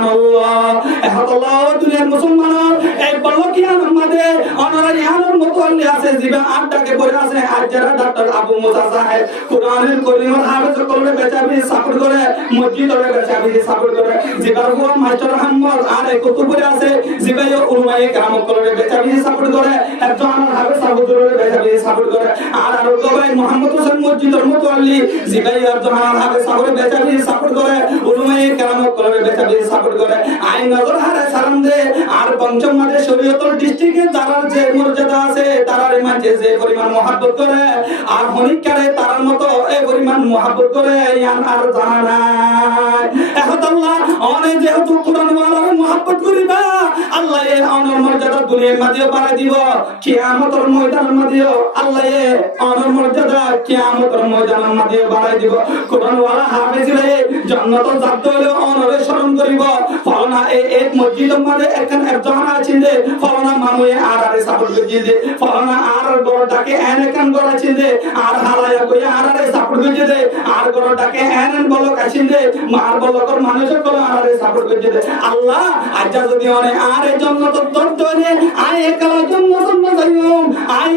Allah ehtallah dunia musulman এই বলকিয়ার মধ্যে honorary আনন্দ মতোয়াল্লি আছে জিবা আটটাকে পড়ে আছে আজরা ডক্টর আবু মুসা সাহেব কোরআনের কলিমা হাফেজ করে বেচাবি সাপোর্ট করে মসজিদে বেচাবি সাপোর্ট করে জিবার হুয়া মাস্টার হাম্মদ আর এক কুতুবরে আছে জিবাই উলমায়ে কেরাম করে বেচাবি সাপোর্ট করে একজন হাফেজ সাপোর্ট করে বেচাবি সাপোর্ট করে আর তো ভাই মোহাম্মদ হোসেন মসজিদের মতোয়াল্লি জিবাই একজন হাফেজ সাপোর্ট বেচাবি সাপোর্ট করে উলমায়ে কেরাম করে বেচাবি সাপোর্ট করে আই নজর হারে সালাম দে আর পঞ্চম মাঝে শরীয়তুল ডিস্ট্রিক্টে যারা যে মর্যাদা আছে তারার মাঝে যে পরিমাণ মহব্বত করে আর হনিকারে তার মতো এই পরিমাণ মহব্বত করে ইয়ান আর জানা নাই এখন আল্লাহ অনেক যেহেতু কোরআন ওয়ালার মহব্বত করিবা আল্লাহ এর অনর মর্যাদা দুনিয়ার মাঝে বাড়াই দিব কিয়ামতের ময়দানের মাঝে আল্লাহ এর অনর মর্যাদা কিয়ামতের ময়দানের মাঝে বাড়াই দিব কোরআন ওয়ালা হাফেজরে জান্নাত যাতে হলে অনরে স্মরণ করিব ফলনা এই এক মসজিদের মাঝে একখান একজন আছে যে ফলনা মামুয়ে আর আরে সাপোর্ট করছে যে ফলনা আর গড়টাকে এনেকান গড়াছে যে আর হালায়া কই আর আরে সাপোর্ট করছে যে আর গড়টাকে এনেন বলক আছে যে মার বলকর মানুষ করে আর আরে সাপোর্ট করছে যে আল্লাহ আজ যদি অনে আর এই জন্য তো দরদরে আই একলা জন্য যাইম আই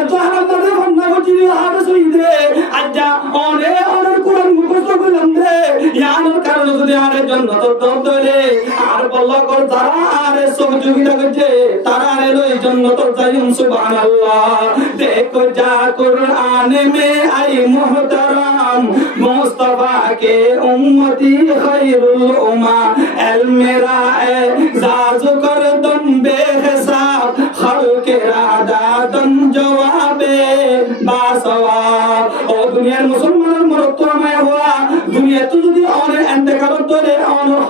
একজন আমাদের বন্ধা করছি হাবে সুইদে আজ অনে অনের কোরআন মুখস্থ করলাম রে ইয়ানোর কারণে যদি আর এই জন্য তো দরদরে আর বলকর যারা আর সহযোগিতা করছে তারা এলো এই জন্য তো যাইম সুবহানাল্লাহ দেখো যা কুরআন মে আই মুহতারাম মুস্তাফা के उम्मती खैरुल उम्मा अल मेरा एजाज कर दम बेहिसाब खल्क रादातन जवाबे बासवाब ओ दुनियार मुसलमाনের মরত্ব আমায় হওয়া দুনিয়া তো যদি অনেক ইন্তেকাল করে অনেক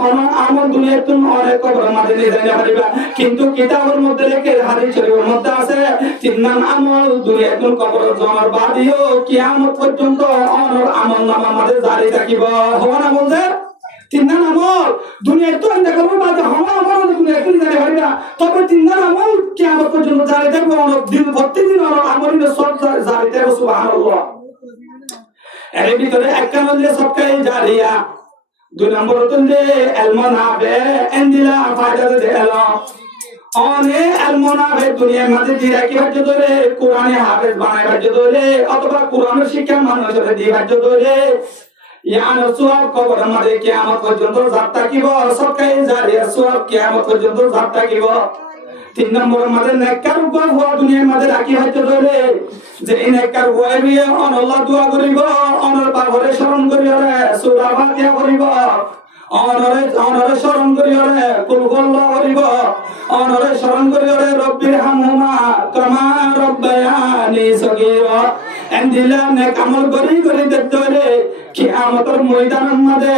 আমল দুনিয়া তো অনেক কবর মাঝে নিয়ে যাইতে পারিবা কিন্তু কিতাবের মধ্যে লেখে হাদিস শরীফের মধ্যে আছে তিনমান আমল দুনিয়া তো কবর জমার বাদিও কিয়ামত পর্যন্ত অনর আমল নামা মাঝে জারি থাকিব হওয়া না বলতে তিনমান আমল দুনিয়া তো ইন্তেকাল বাদে হওয়া আমল দুনিয়া তো জারি পারিবা তবে তিনমান আমল কিয়ামত পর্যন্ত জারি থাকবে অনেক দিন প্রতিদিন অনেক আমলের সব জারি থাকবে সুবহানাল্লাহ এর ভিতরে একটা হলো সবকাই জারিয়া দুই নম্বর হলো আল-মুনাফি ইনদিলা ফায়দা দেলা অনে আল-মুনাফি দুনিয়ার মধ্যে দিরা কি হচ্ছে ধরে কোরআনে হাফেজ বানায় হচ্ছে ধরে অথবা কোরআনের শিক্ষা মানুষের দিয়ে হচ্ছে ধরে ইয়ান সওয়াব কবর মধ্যে কিয়ামত পর্যন্ত জাত থাকিব সবকাই জারিয়া সওয়াব কিয়ামত পর্যন্ত জাত থাকিব তিন নম্বর মধ্যে নেককার উপর হওয়া দুনিয়ার মধ্যে রাখি হচ্ছে ধরে যে নেককার হইবে আল্লাহ দোয়া করিব অনর বাবরে স্মরণ করিব সূরা ফাতিহা করিব অনরে স্মরণ করিব কুল হুয়াল্লাহ করিব অনরে স্মরণ করিব রব্বির হামহুমা কামা রব্বায়ানি সগীরা এন্দিলা নেক আমল করি দেখতে কিয়ামতের ময়দানের মধ্যে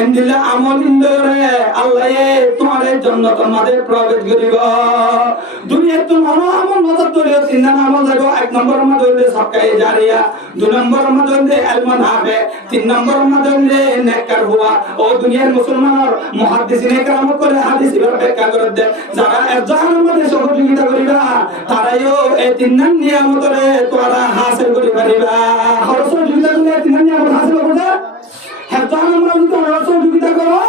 এন্দিলা আমল ইন্দরে আল্লাহ তোমার জান্নাতের মধ্যে প্রবেশ করিব দুনিয়ার তো আমল নজর ধরে তিন আমল যাব এক নম্বরের মধ্যে হইলে সবকাই জারিয়া দুই নম্বরের মধ্যে হইলে আল-মুনাফি তিন নম্বরের মধ্যে হইলে নেককার হওয়া ও দুনিয়ার মুসলমানের মুহাদ্দিসিনে কেরাম করে হাদিস এর ব্যাখ্যা করে দেয় যারা জাহান্নামের মধ্যে সহযোগিতা করিবা তারাইও এই তিন নিয়ামতরে তোরা হাসিল করি পারিবা সহযোগিতা করলে তিন নিয়ামত হাসিল করবে হ্যাঁ জাহান্নামের মধ্যে তোরা সহযোগিতা করো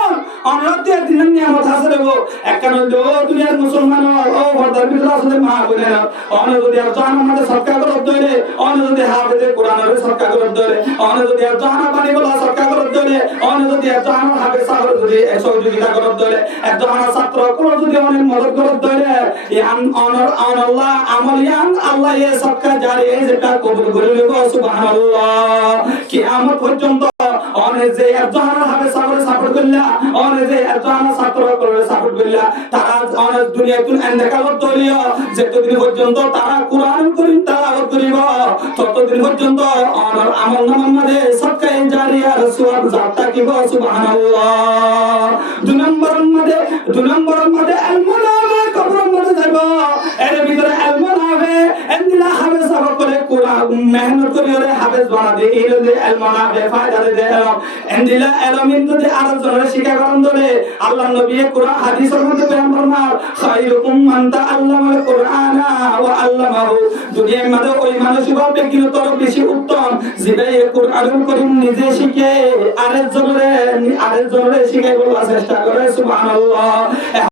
অনরতে তিন নিয়ামত হাসিল হবে একখানে দুনিয়ার মুসলমান ও বর্দার ভিতরে আসলে মা বলে না অন্য যদি জাহান্নামের মধ্যে সরকার করে ধরে অন্য যদি হাফেজে কোরআনের সরকার করে ধরে অন্য যদি জাহান্নাম পানি বলা সরকার করে ধরে অন্য যদি জাহান্নাম হাফেজ সাহেব যদি সহযোগিতা করে ধরে একজন ছাত্র কোন যদি অনেক মদত করে ধরে ইয়ান অনর আল্লাহ আমল ইয়ান আল্লাহ এ সরকার জারি যেটা কবুল করে নেব সুবহানাল্লাহ কিয়ামত পর্যন্ত অনেক যে জাহান্নাম হাফেজ সাহেব সাপোর্ট করলা অনেক যে জাহান্নাম ছাত্র করে সাপোর্ট করলা তারা অনেক দুনিয়াতুল ইন্তেকালত ধরিয়া যতদিন পর্যন্ত তারা কোরআন করিম তেলাওয়াত করিব ততদিন পর্যন্ত অনর আমল নামার মধ্যে সদকায়ে জারিয়া সওয়াব জাত থাকিব সুবহানাল্লাহ দুই নম্বরের মধ্যে আল-মুনাফি কবরের মধ্যে যাব এর ভিতরে আল-মুনাফি ইনদিলা হাফেজ সাহেব করে কোরআন মেহনত করি হলে হাফেজ বানা দে এই হলে ইলম না বে ফায়দা দে এন্দিলা ইলমিন যদি আরেকজনের শিক্ষা করন ধরে আল্লাহ নবী কোরআন হাদিসের মধ্যে বয়ান ফরমান খায়রুকুম মান তাআল্লামাল কুরআনা ওয়া আল্লামাহু দুনিয়ার মধ্যে ওই মানুষ হবে কিন্তু তোর বেশি উত্তম যে কোরআনুল কারীম নিজে শিখে আরেকজনের শিখাই বলার চেষ্টা করে সুবহানাল্লাহ।